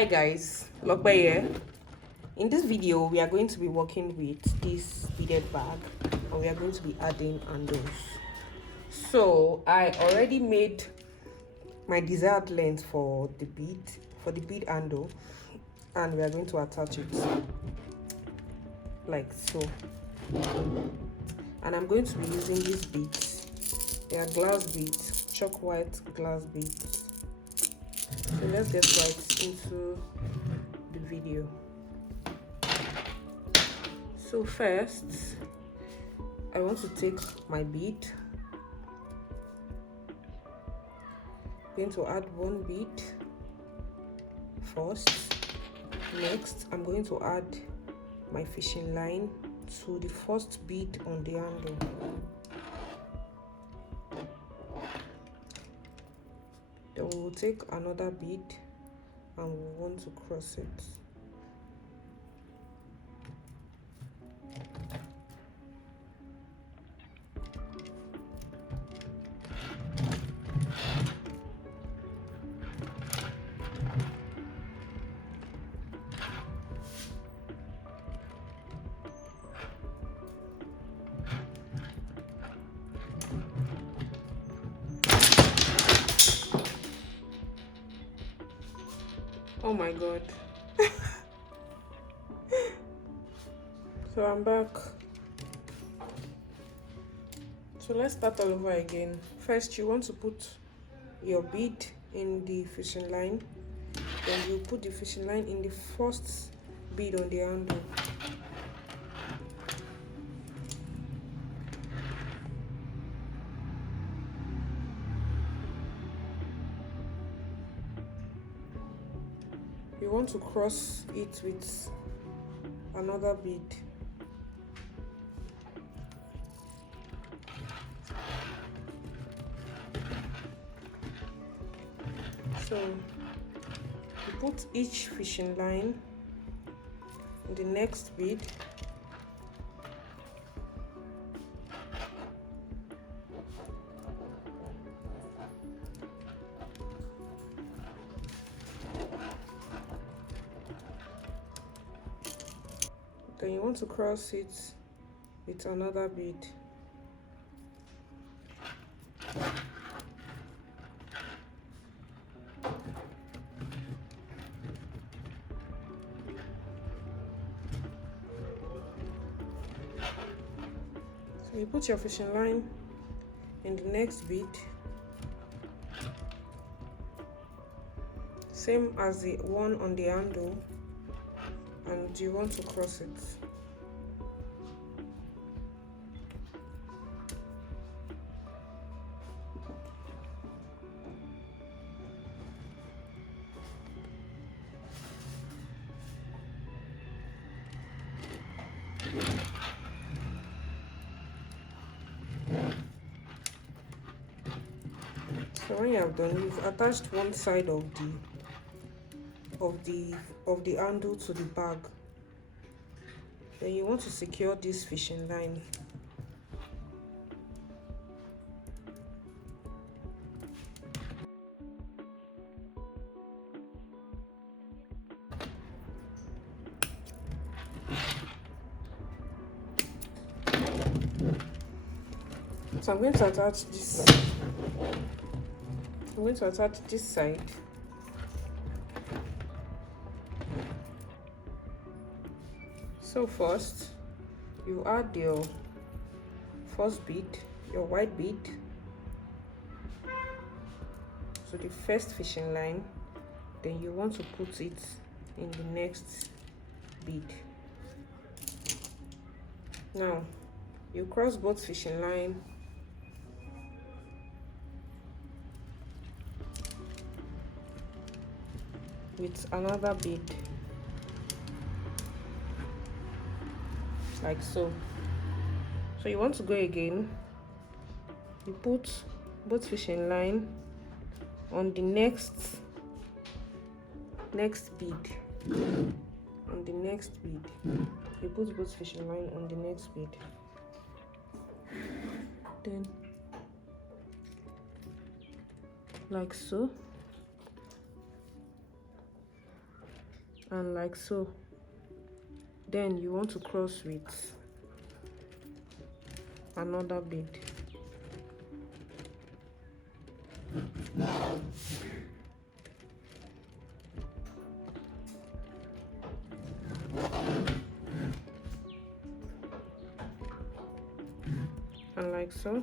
Hi guys, Lope here. In this video we are going to be working with this beaded bag and we are going to be adding handles. So I already made my desired length for the bead handle, and we are going to attach it like so. And I'm going to be using these beads. They are glass beads, chalk white glass beads. So let's get right into the video. So first, I want to take my bead. I'm going to add one bead first. Next, I'm going to add my fishing line to the first bead on the handle. Then we will take another bead and we want to cross it. Oh my god. So I'm back. So let's start all over again. First, you want to put your bead in the fishing line. Then you put the fishing line in the first bead on the handle. You want to cross it with another bead. So you put each fishing line in the next bead. Then you want to cross it with another bead. So you put your fishing line in the next bead, same as the one on the handle, and you want to cross it. So when you have done, you've attached one side of the handle to the bag. Then you want to secure this fishing line. So I'm going to attach this. I'm going to attach this side. So first, you add your first bead, your white bead, to the first fishing line. Then you want to put it in the next bead. Now, you cross both fishing line with another bead, like so. So you want to go again. You put both fishing line on the next bead. On the next bead, you put both fishing line on the next bead. Then, like so. and like so. Then you want to cross with another bead. And like so.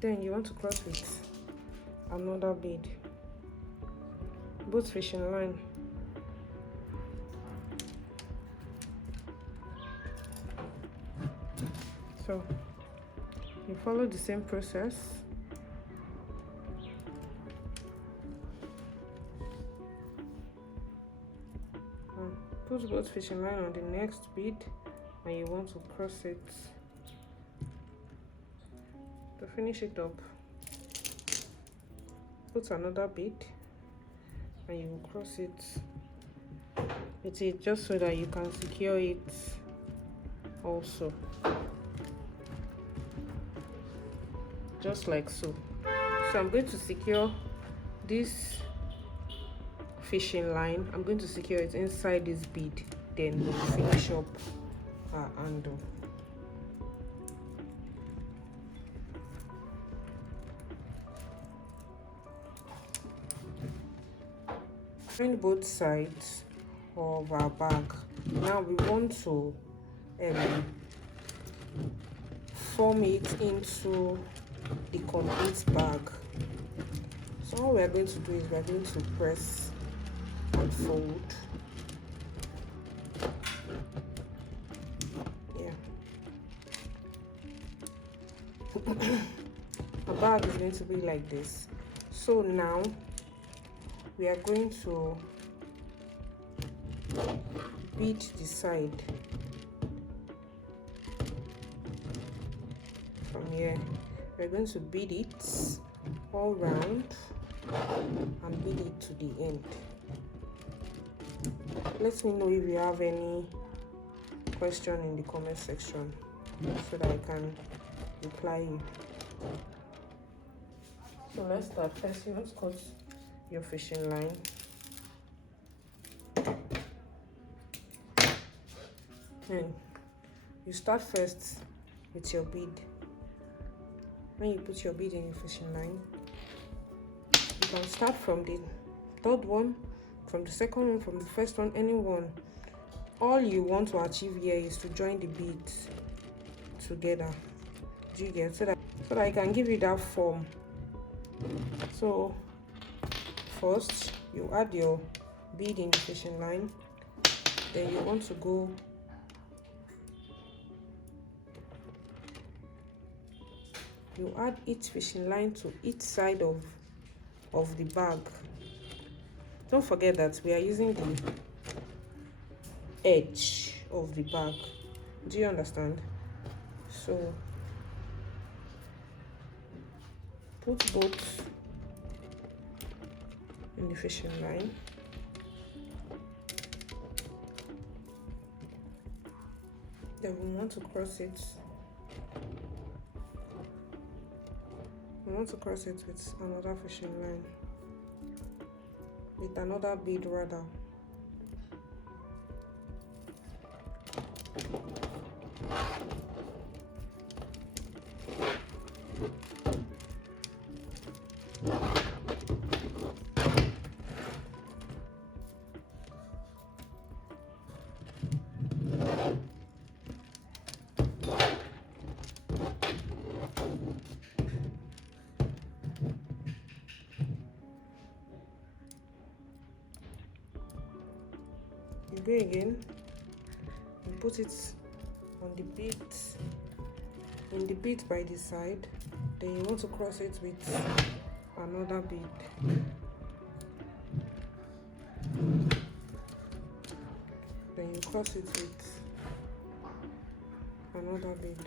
Then you want to cross with another bead, both fishing line. So you follow the same process. Put both fishing line on the next bead, and you want to cross it. To finish it up, put another bead and you will cross it with it, just so that you can secure it also, just like so. So I'm going to secure this fishing line, I'm going to secure it inside this bead, then we'll finish up our handle. Join both sides of our bag. Now we want to form it into the complete bag. So what we're going to do is we're going to press and fold. Yeah. The bag is going to be like this. So now we are going to bead the side from here. We're going to bead it all round and bead it to the end. Let me know if you have any question in the comment section so that I can reply you. So let's start. First, you want to cut your fishing line. And you start first with your bead. When you put your bead in your fishing line, you can start from the third one, from the second one, from the first one, any one. All you want to achieve here is to join the beads together. Do you get? So that I can give you that form. So first you add your bead in the fishing line, then you want to go you add each fishing line to each side of the bag. Don't forget that we are using the edge of the bag. Do you understand? So put both in the fishing line. Then we want to cross it. We want to cross it with another fishing line, with another bead rather. You go again, you put it on the bead, in the bead by the side, then you want to cross it with another bead. Then you cross it with another bead.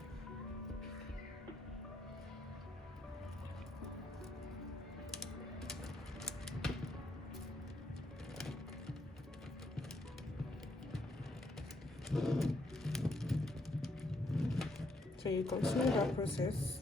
So you continue that process.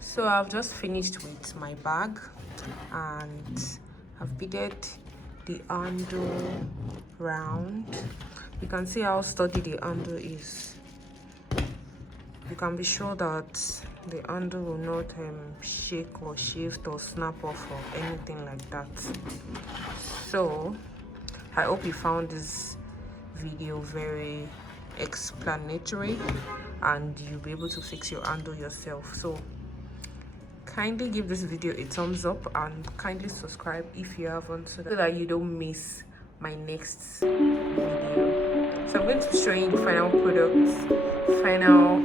So I've just finished with my bag and I've beaded the handle round. You can see how sturdy the handle is. You can be sure that the handle will not shake or shift or snap off or anything like that. So I hope you found this video very explanatory and you'll be able to fix your handle yourself. So kindly give this video a thumbs up and kindly subscribe if you haven't, so that you don't miss my next video. So I'm going to be showing the final product, final